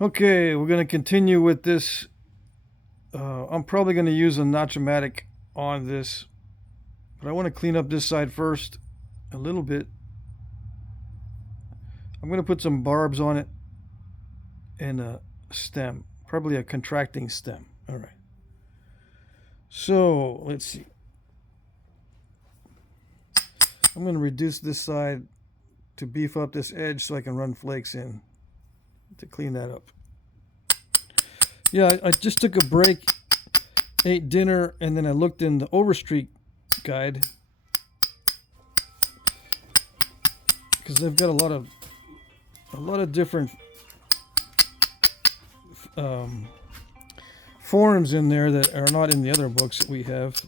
Okay, we're going to continue with this. I'm probably going to use a notchomatic on this, but I want to clean up this side first a little bit. I'm going to put some barbs on it and a stem, probably a contracting stem. All right. So let's see. I'm going to reduce this side to beef up this edge so I can run flakes in to clean that up. Yeah, I just took a break, ate dinner, and then I looked in the Overstreet guide because they've got a lot of different forms in there that are not in the other books that we have.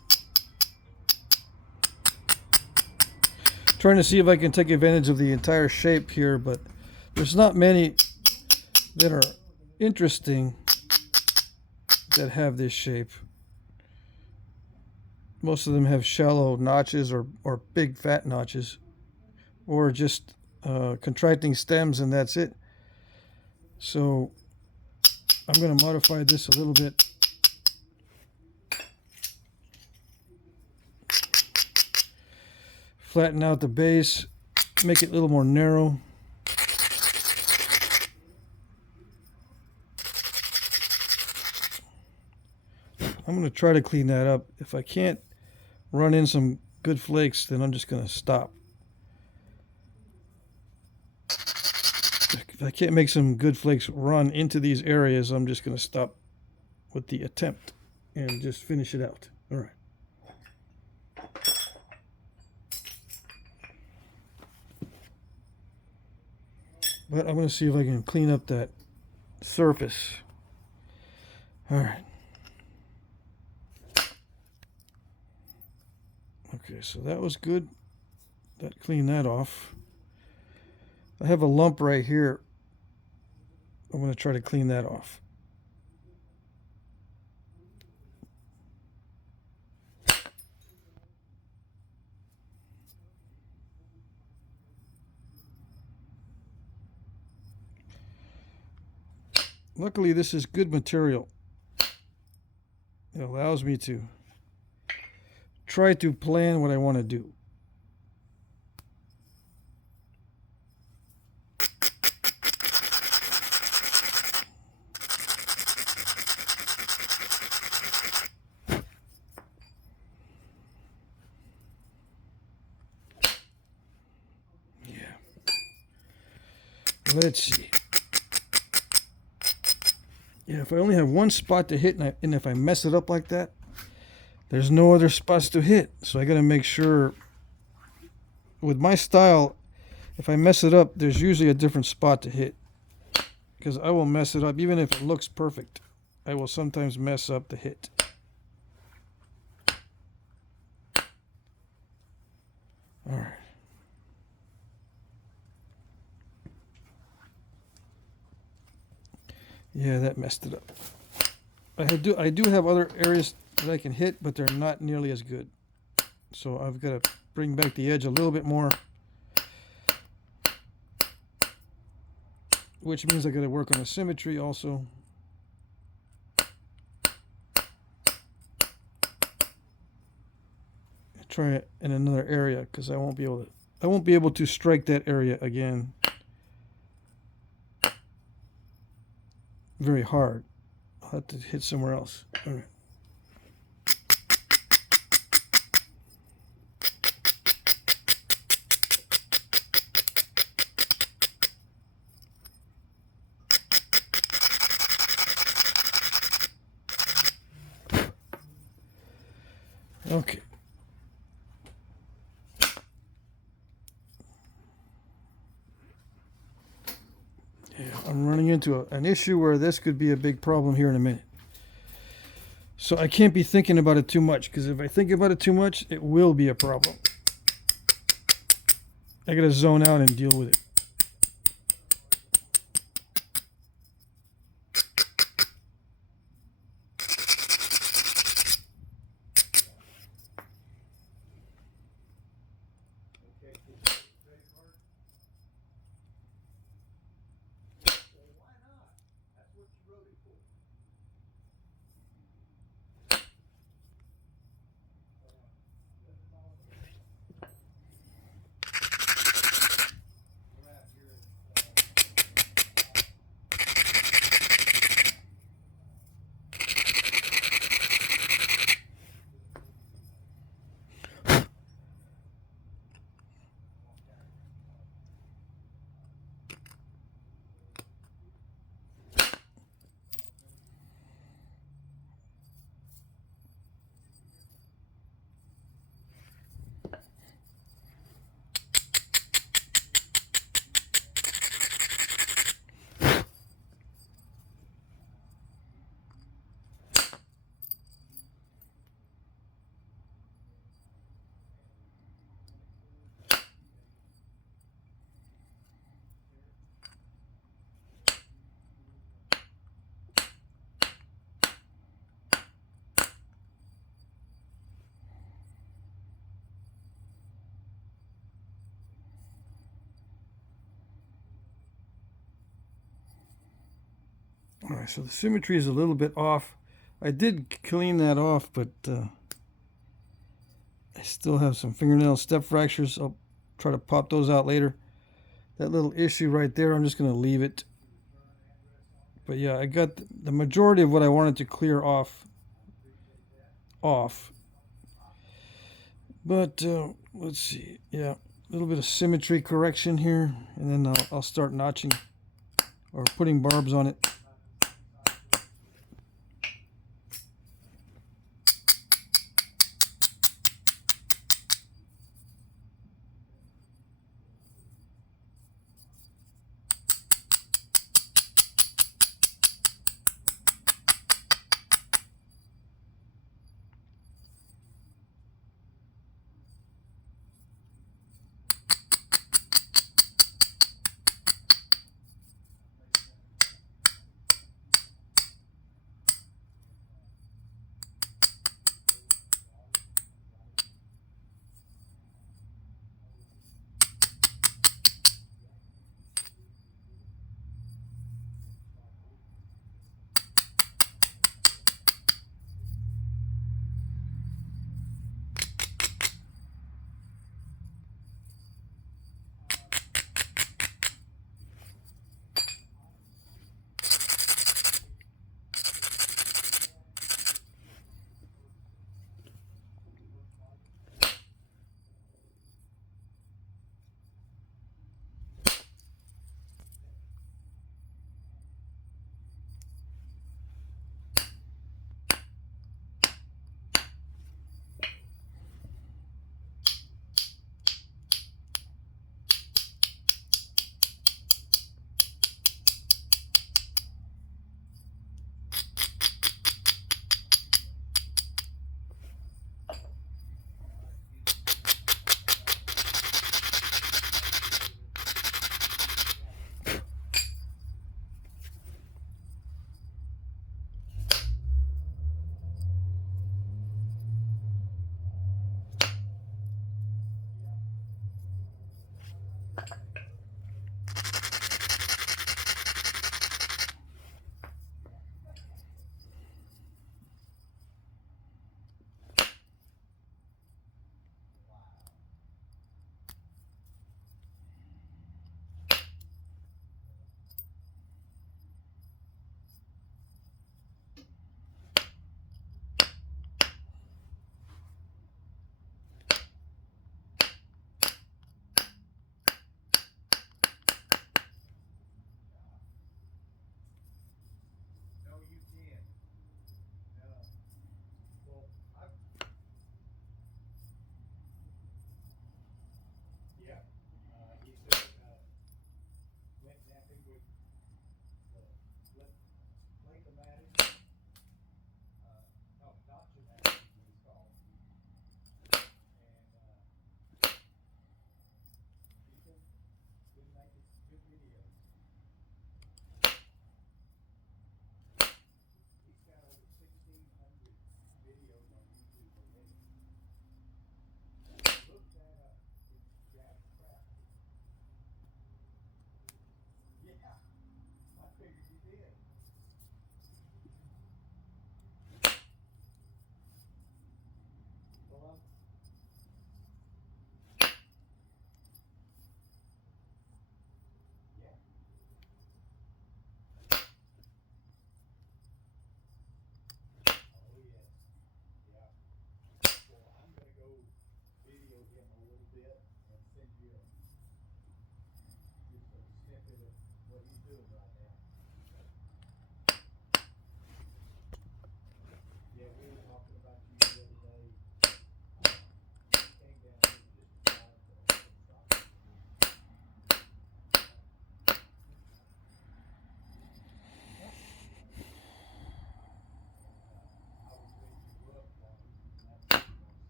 Trying to see if I can take advantage of the entire shape here, but there's not many that are interesting that have this shape. Most of them have shallow notches or big fat notches, or just contracting stems, and that's it. So I'm going to modify this a little bit. Flatten out the base, make it a little more narrow. I'm going to try to clean that up. If I can't run in some good flakes, then I'm just going to stop. If I can't make some good flakes run into these areas, I'm just going to stop with the attempt and just finish it out. All right. But I'm going to see if I can clean up that surface. All right. Okay, so that was good. That cleaned that off. I have a lump right here. I'm going to try to clean that off. Luckily, this is good material. It allows me to try to plan what I want to do. Let's see. Yeah, if I only have one spot to hit, and if I mess it up like that, there's no other spots to hit. So I got to make sure, with my style, if I mess it up, there's usually a different spot to hit. Because I will mess it up, even if it looks perfect. I will sometimes mess up the hit. All right. Yeah, that messed it up. I do have other areas that I can hit, but they're not nearly as good. So I've got to bring back the edge a little bit more, which means I got to work on the symmetry also. Try it in another area because I won't be able to strike that area again very hard. I'll have to hit somewhere else. All right. Okay. Yeah, I'm running into an issue where this could be a big problem here in a minute. So I can't be thinking about it too much, because if I think about it too much, it will be a problem. I gotta zone out and deal with it. All right, so the symmetry is a little bit off. I did clean that off, but I still have some fingernail step fractures. I'll try to pop those out later. That little issue right there, I'm just going to leave it. But yeah, I got the majority of what I wanted to clear off. But let's see. Yeah, a little bit of symmetry correction here. And then I'll start notching or putting barbs on it.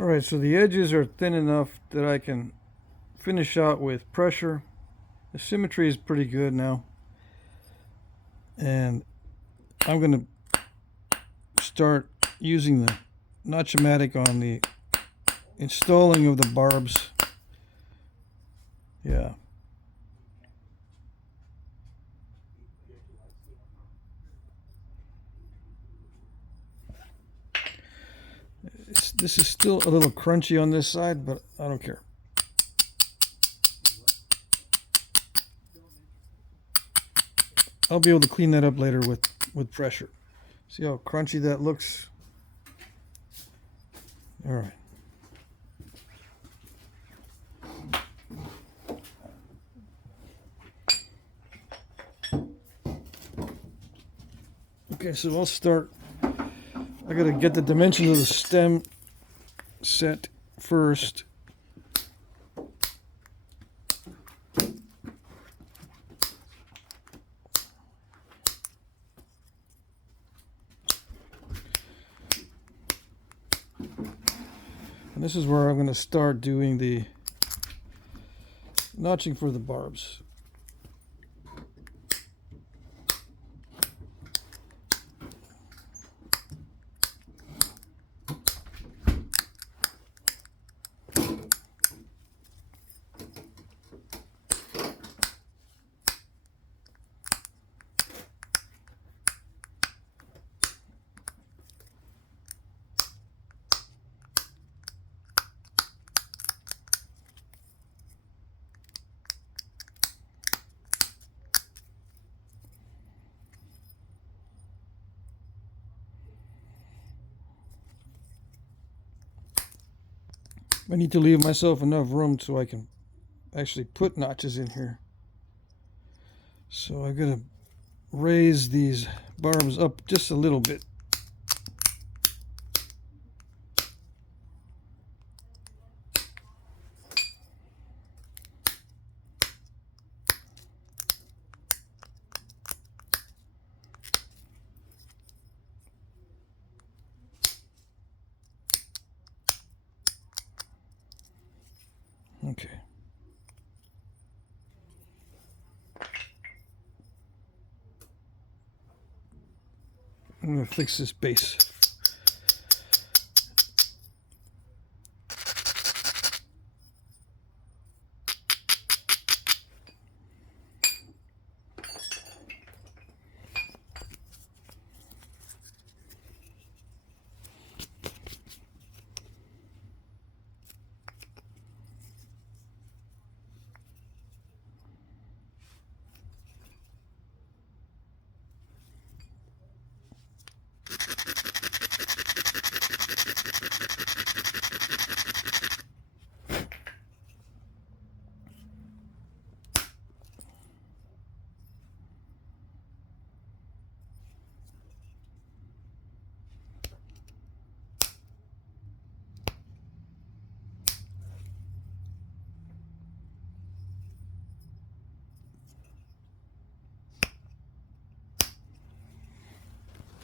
Alright, so the edges are thin enough that I can finish out with pressure. The symmetry is pretty good now. And I'm going to start using the Notch-O-Matic on the installing of the barbs. Yeah. This is still a little crunchy on this side, but I don't care. I'll be able to clean that up later with pressure. See how crunchy that looks? All right. Okay, so I'll start. I gotta get the dimensions of the stem set first. And this is where I'm going to start doing the notching for the barbs. I need to leave myself enough room so I can actually put notches in here. So I'm going to raise these barbs up just a little bit. Okay. I'm going to fix this base.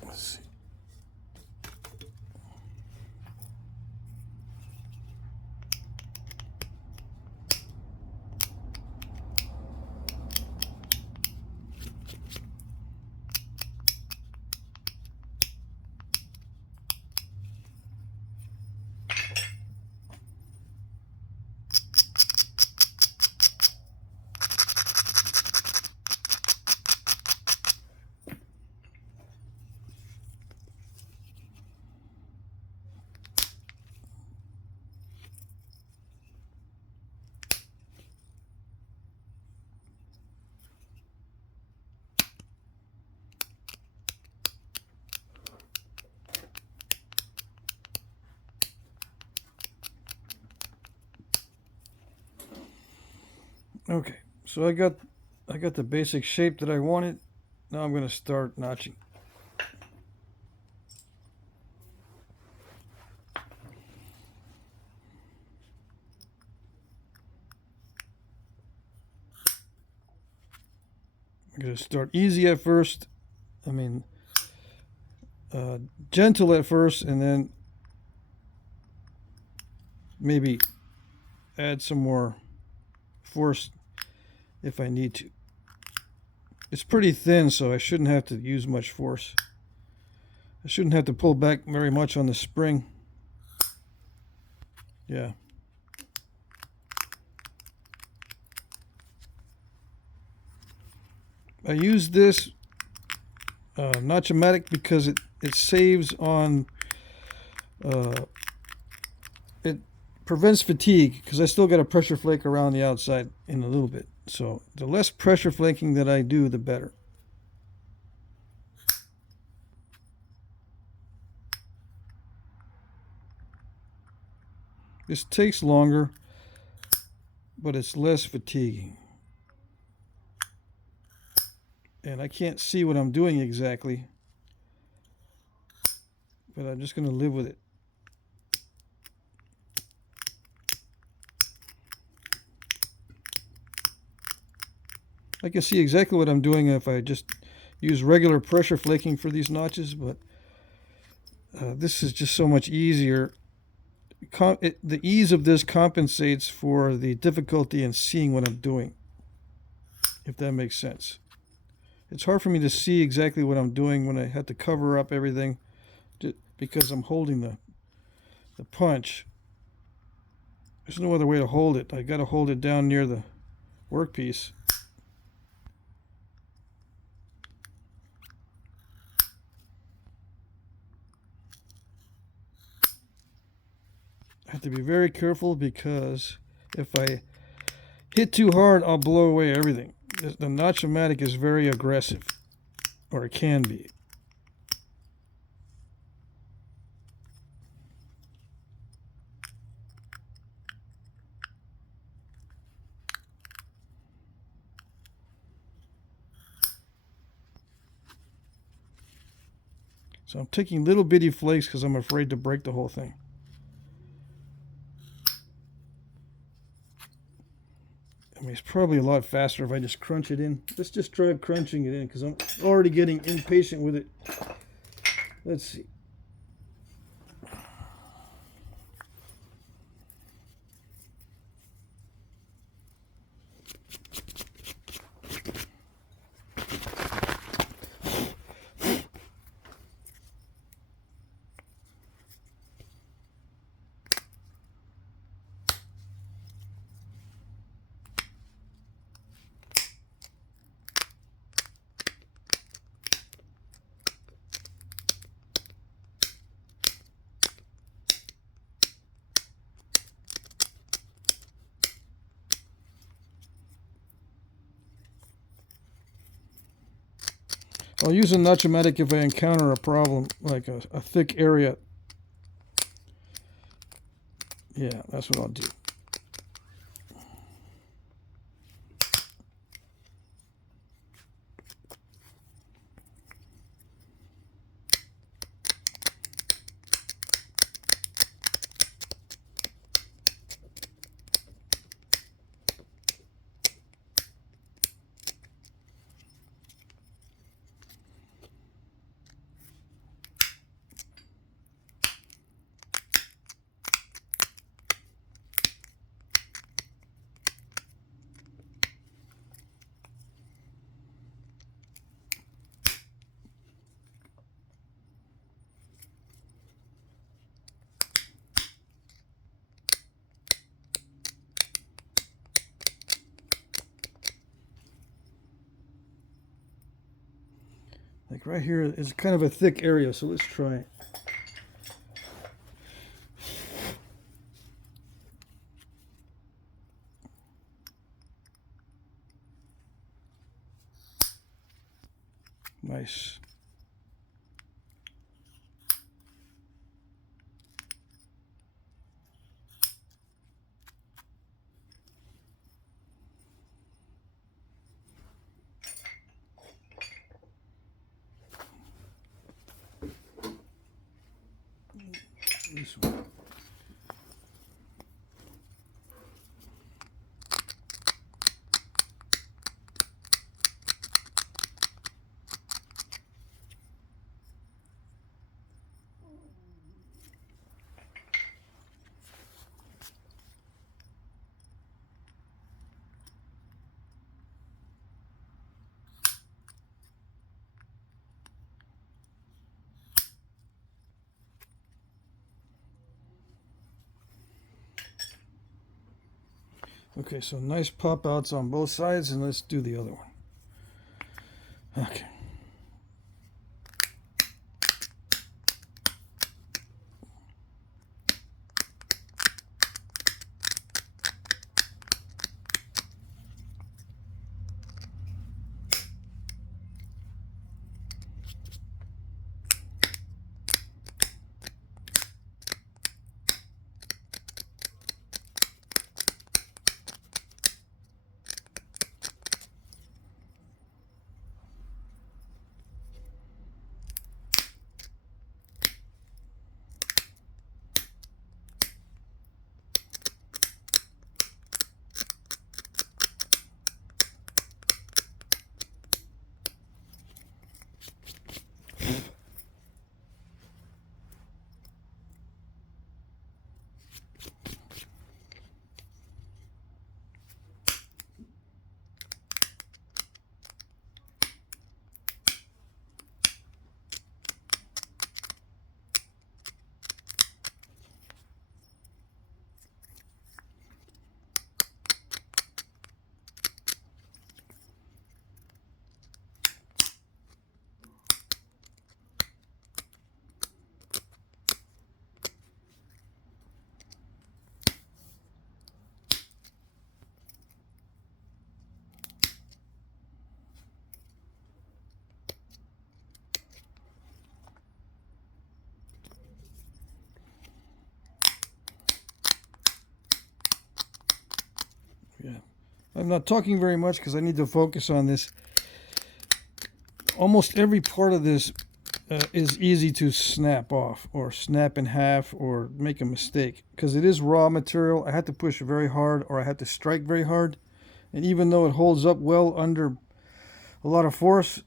Let's see. Okay, so I got the basic shape that I wanted. Now I'm going to start notching. I'm going to start easy at first. I mean, gentle at first, and then maybe add some more force if I need to. It's pretty thin, so I shouldn't have to use much force. I shouldn't have to pull back very much on the spring. Yeah. I use this Notch-O-Matic because it saves on, it prevents fatigue, because I still got a pressure flake around the outside in a little bit. So the less pressure flaking that I do, the better. This takes longer, but it's less fatiguing. And I can't see what I'm doing exactly, but I'm just going to live with it. I can see exactly what I'm doing if I just use regular pressure flaking for these notches, but this is just so much easier. The ease of this compensates for the difficulty in seeing what I'm doing, if that makes sense. It's hard for me to see exactly what I'm doing when I have to cover up everything because I'm holding the punch. There's no other way to hold it. I got to hold it down near the workpiece. I have to be very careful because if I hit too hard, I'll blow away everything. The Notch-O-Matic is very aggressive, or it can be. So I'm taking little bitty flakes because I'm afraid to break the whole thing. I mean, it's probably a lot faster if I just crunch it in. Let's just try crunching it in because I'm already getting impatient with it. Let's see. I'll use a Notch-O-Matic if I encounter a problem, like a thick area. Yeah, that's what I'll do. Like right here is kind of a thick area, so let's try it. Nice. This one. Okay, so nice pop outs on both sides, and let's do the other one. Okay. Yeah. I'm not talking very much because I need to focus on this. Almost every part of this is easy to snap off or snap in half or make a mistake because it is raw material. I had to push very hard or I had to strike very hard. And even though it holds up well under a lot of force,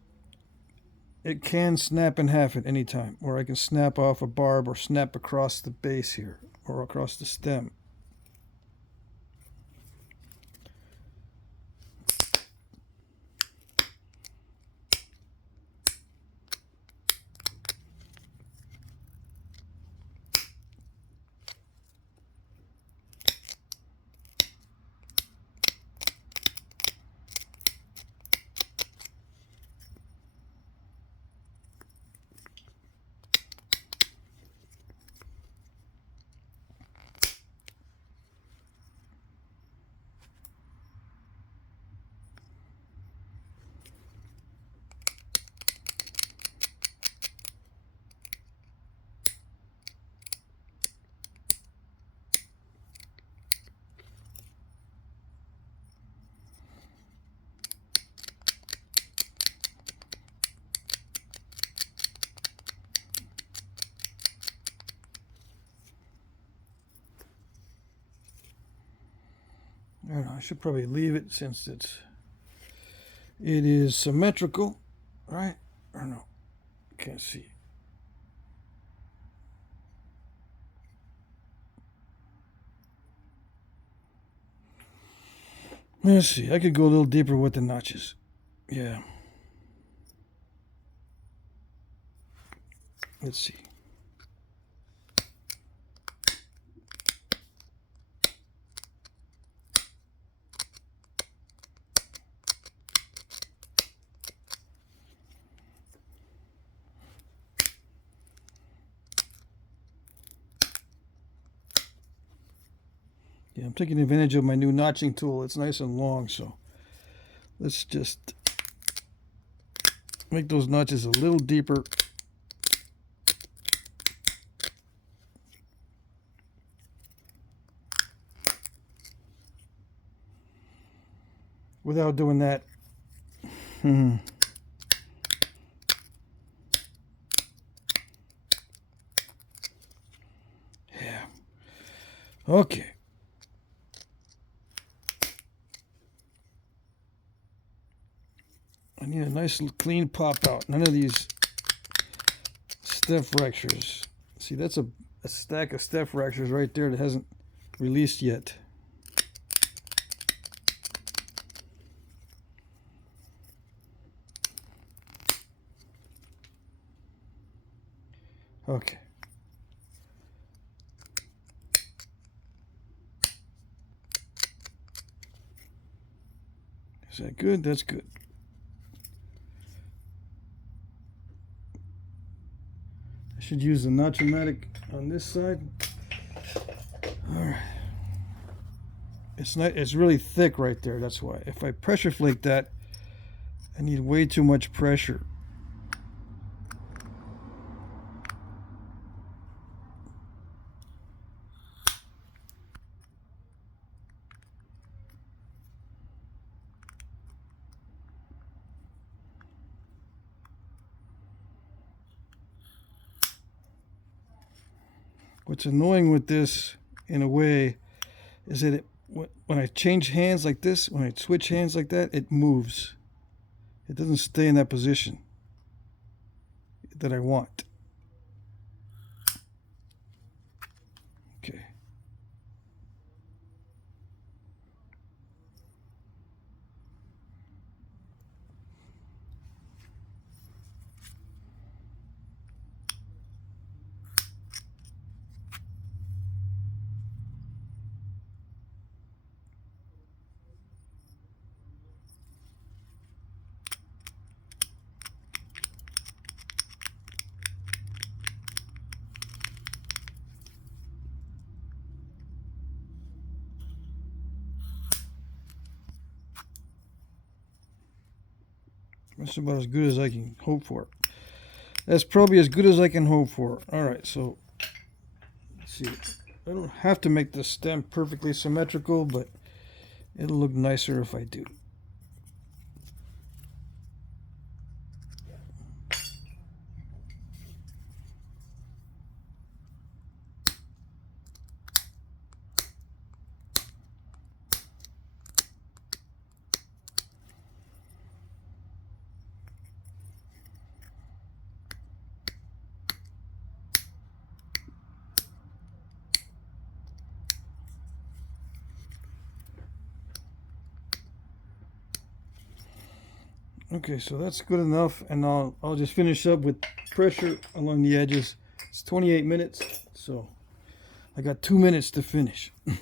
it can snap in half at any time. Or I can snap off a barb or snap across the base here or across the stem. I don't know, I should probably leave it since it is symmetrical, right? Or no, can't see. Let's see, I could go a little deeper with the notches. Yeah. Let's see. Yeah, I'm taking advantage of my new notching tool. It's nice and long, so let's just make those notches a little deeper. Without doing that. Yeah. Okay. I need a nice clean pop out. None of these step fractures. See, that's a stack of step fractures right there that hasn't released yet. Okay. Is that good? That's good. I should use the notch-o-matic on this side. All right. It's not. It's really thick right there. That's why. If I pressure flake that, I need way too much pressure. What's annoying with this, in a way, is that when I change hands like this, when I switch hands like that, it moves. It doesn't stay in that position that I want. Okay. That's about as good as I can hope for. That's probably as good as I can hope for. All right, so let's see. I don't have to make the stem perfectly symmetrical, but it'll look nicer if I do. Okay, so that's good enough, and I'll just finish up with pressure along the edges. It's 28 minutes, so I got 2 minutes to finish. I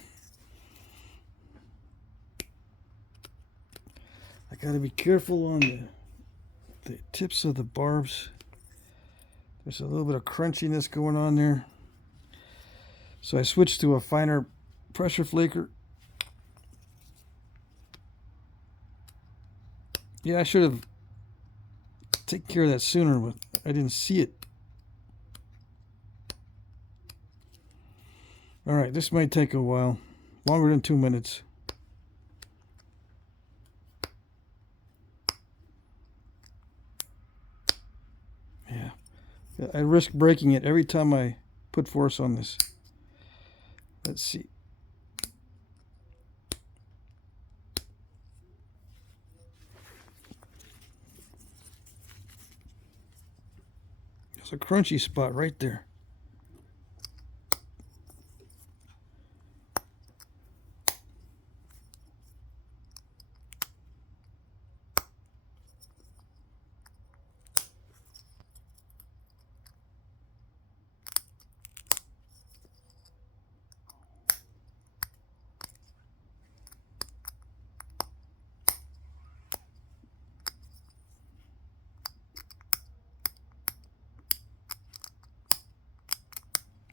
gotta be careful on the tips of the barbs. There's a little bit of crunchiness going on there. So I switched to a finer pressure flaker. Yeah, I should have taken care of that sooner, but I didn't see it. All right, this might take a while, longer than 2 minutes. Yeah, I risk breaking it every time I put force on this. Let's see. There's a crunchy spot right there.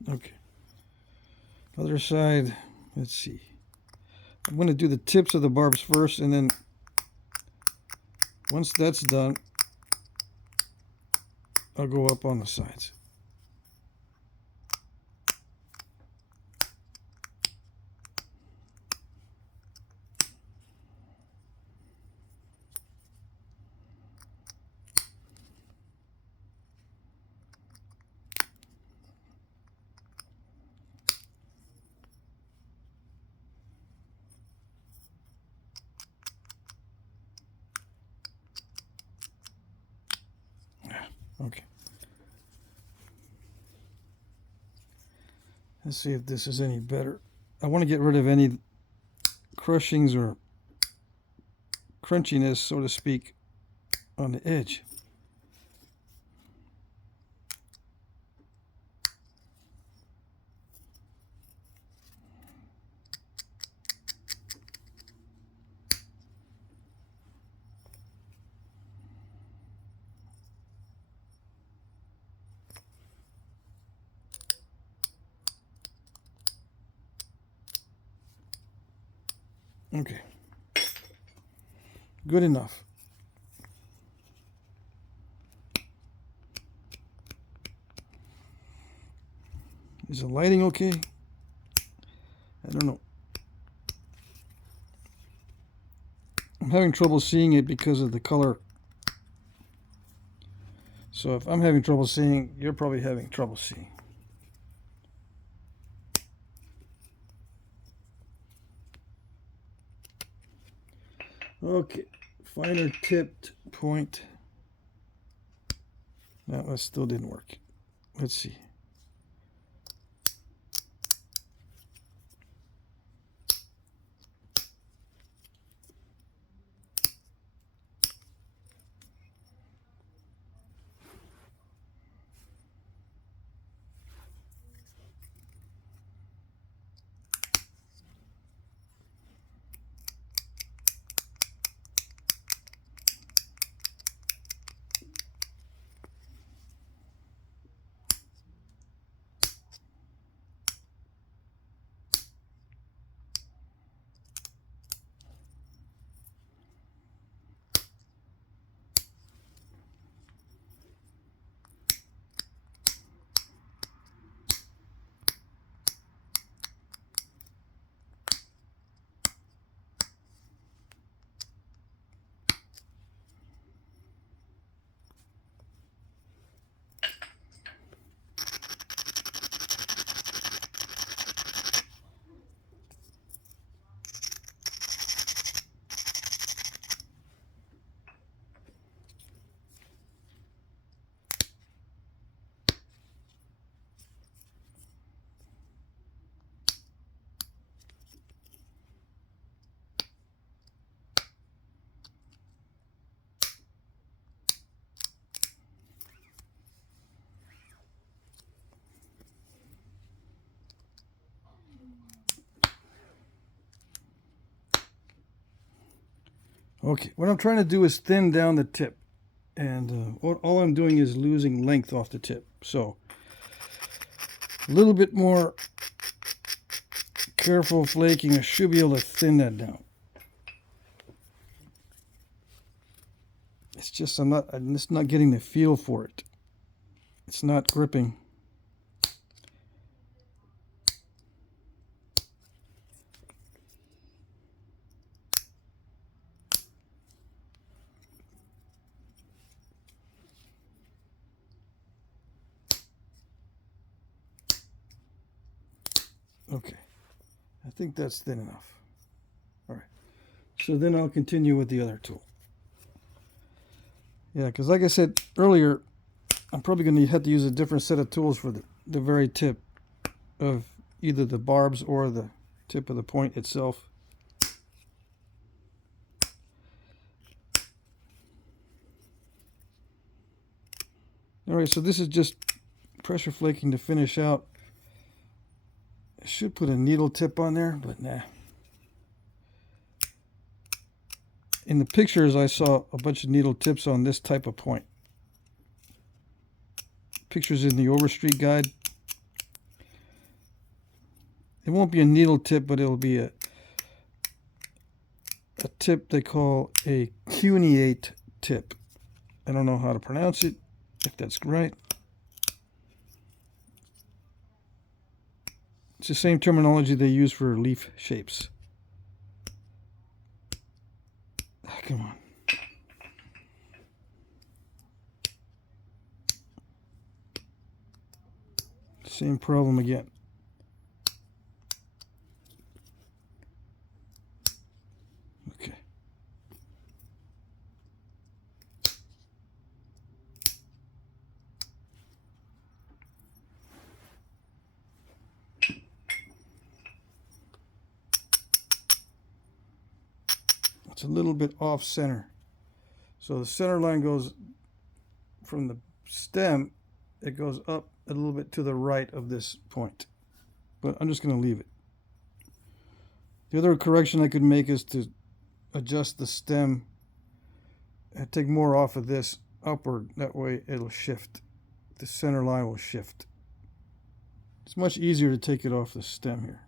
Okay. Other side, let's see. I'm going to do the tips of the barbs first, and then once that's done, I'll go up on the sides. Okay. Let's see if this is any better. I want to get rid of any crushings or crunchiness, so to speak, on the edge. Okay. Good enough. Is the lighting okay? I don't know. I'm having trouble seeing it because of the color. So if I'm having trouble seeing, you're probably having trouble seeing. Okay, finer tipped point. No, that still didn't work. Let's see. Okay, what I'm trying to do is thin down the tip. And all I'm doing is losing length off the tip. So a little bit more careful flaking, I should be able to thin that down. It's just I'm just not getting the feel for it. It's not gripping. Okay, I think that's thin enough. All right, so then I'll continue with the other tool. Yeah, because like I said earlier, I'm probably going to have to use a different set of tools for the very tip of either the barbs or the tip of the point itself. All right, so this is just pressure flaking to finish out. I should put a needle tip on there, but nah. In the pictures, I saw a bunch of needle tips on this type of point. Pictures in the Overstreet guide. It won't be a needle tip, but it'll be a tip they call a cuneate tip. I don't know how to pronounce it, if that's right. It's the same terminology they use for leaf shapes. Oh, come on. Same problem again. Okay. It's a little bit off center. So the center line goes from the stem, it goes up a little bit to the right of this point. But I'm just going to leave it. The other correction I could make is to adjust the stem and take more off of this upward. That way it'll shift. The center line will shift. It's much easier to take it off the stem here.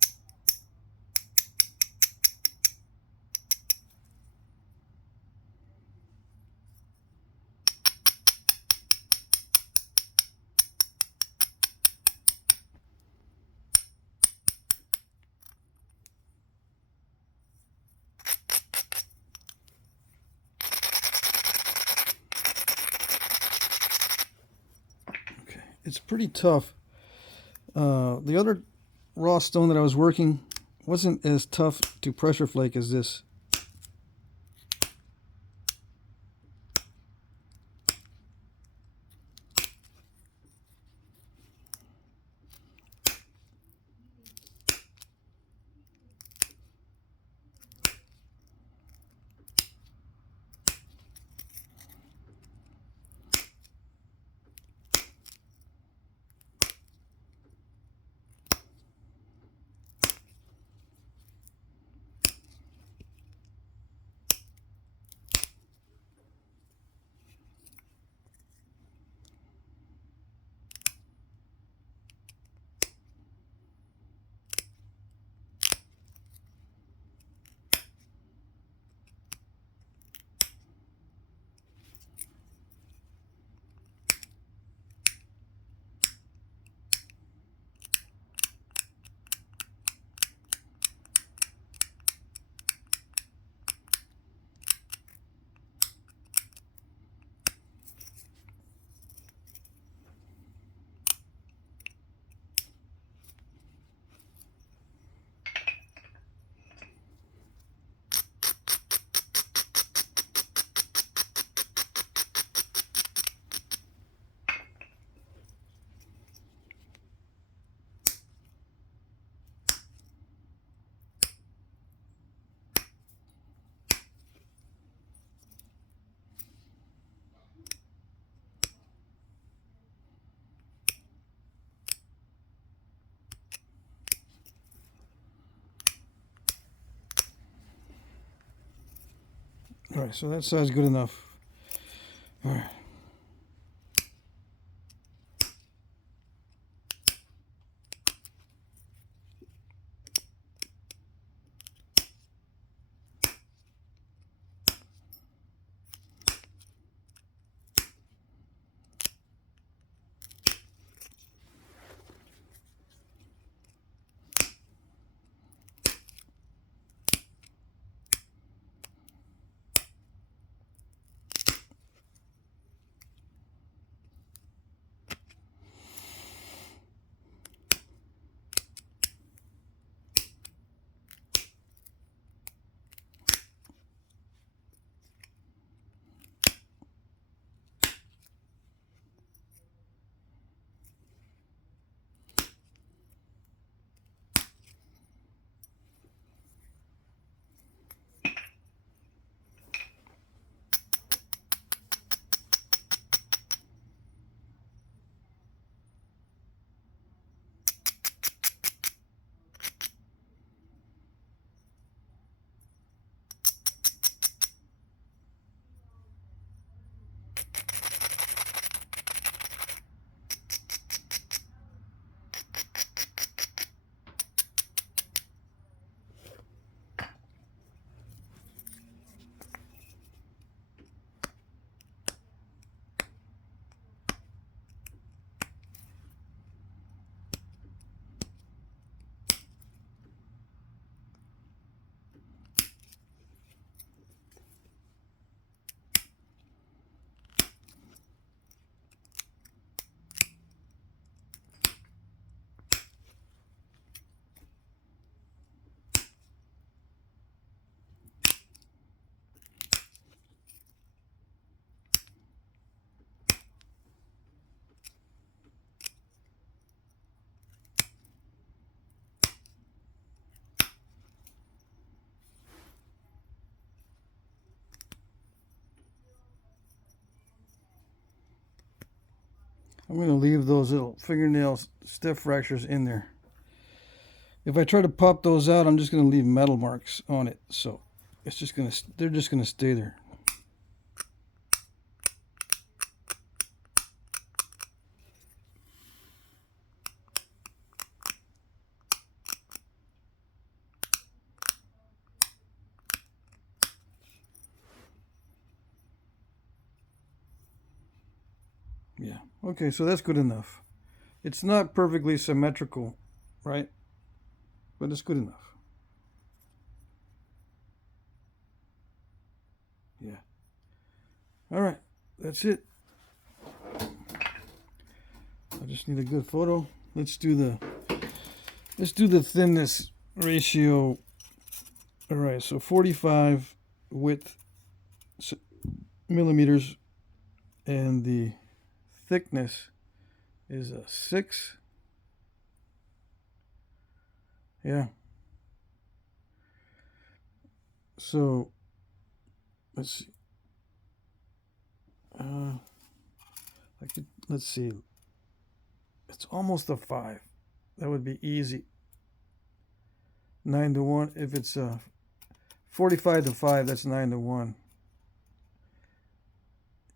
it's pretty tough. The other raw stone that I was working wasn't as tough to pressure flake as this. All right, so that side's good enough. All right. I'm going to leave those little fingernail step fractures in there. If I try to pop those out, I'm just going to leave metal marks on it. So it's just going to, they're just going to stay there. Yeah, okay, so that's good enough. It's not perfectly symmetrical, right? But it's good enough. Yeah. All right, that's it. I just need a good photo. Let's do the thinness ratio. All right, so 45 width millimeters, and the thickness is a 6. Yeah. So let's see. Let's see. It's almost a 5. That would be easy. 9 to 1. If it's 45 to 5, that's 9 to 1.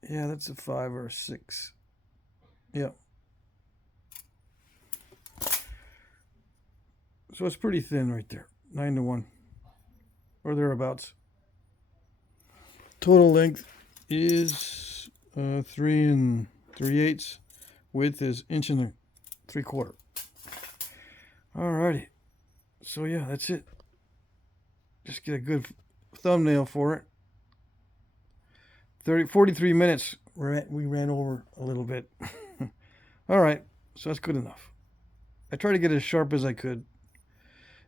Yeah, that's a 5 or a 6. Yep. So it's pretty thin right there. 9 to 1. Or thereabouts. Total length is 3 3/8. Width is 1 3/4 inches. Alrighty. So yeah, that's it. Just get a good thumbnail for it. 43 minutes. We ran over a little bit. Alright, so that's good enough. I tried to get as sharp as I could.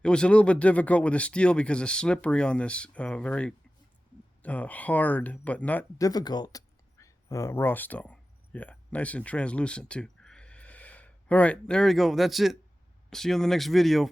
It was a little bit difficult with the steel because it's slippery on this very hard but not difficult raw stone. Yeah, nice and translucent too. All right, there you go. That's it. See you in the next video.